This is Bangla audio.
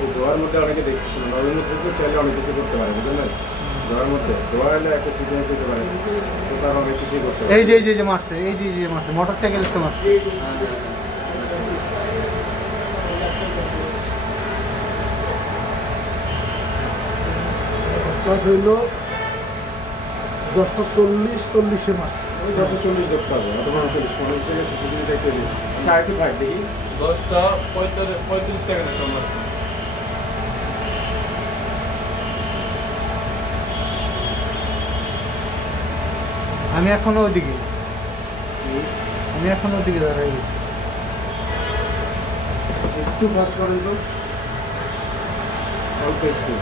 এই ধোয়ার মধ্যে অনেকে দেখতেছিলাম রবীন্দ্র ঠাকুর চাইলে অনেক কিছু করতে পারে বুঝলেন? ধোয়ার মধ্যে। ধোয়া এলে একটা সিকোয়েন্স হতে পারে তো তার অনেক কিছুই করতে পারে। এই যে এই যে মারছে এই যে যে মারছে মোটর সাইকেল তো মারছে। তার হইল দশটা চল্লিশ চল্লিশে মাস ওই দশশো চল্লিশ ধরতে হবে অথবা চল্লিশ পনেরো থেকে সিসিটিভি দেখতে হবে আচ্ছা একটু থাক দেখি। দশটা পঁয়তাল্লিশ পঁয়ত্রিশ টাকা না আছে আমি এখনও ওদিকে। আমি এখনও ওদিকে দাঁড়াই গেছি একটু ফাস্ট করেন তো। অল্প একটু।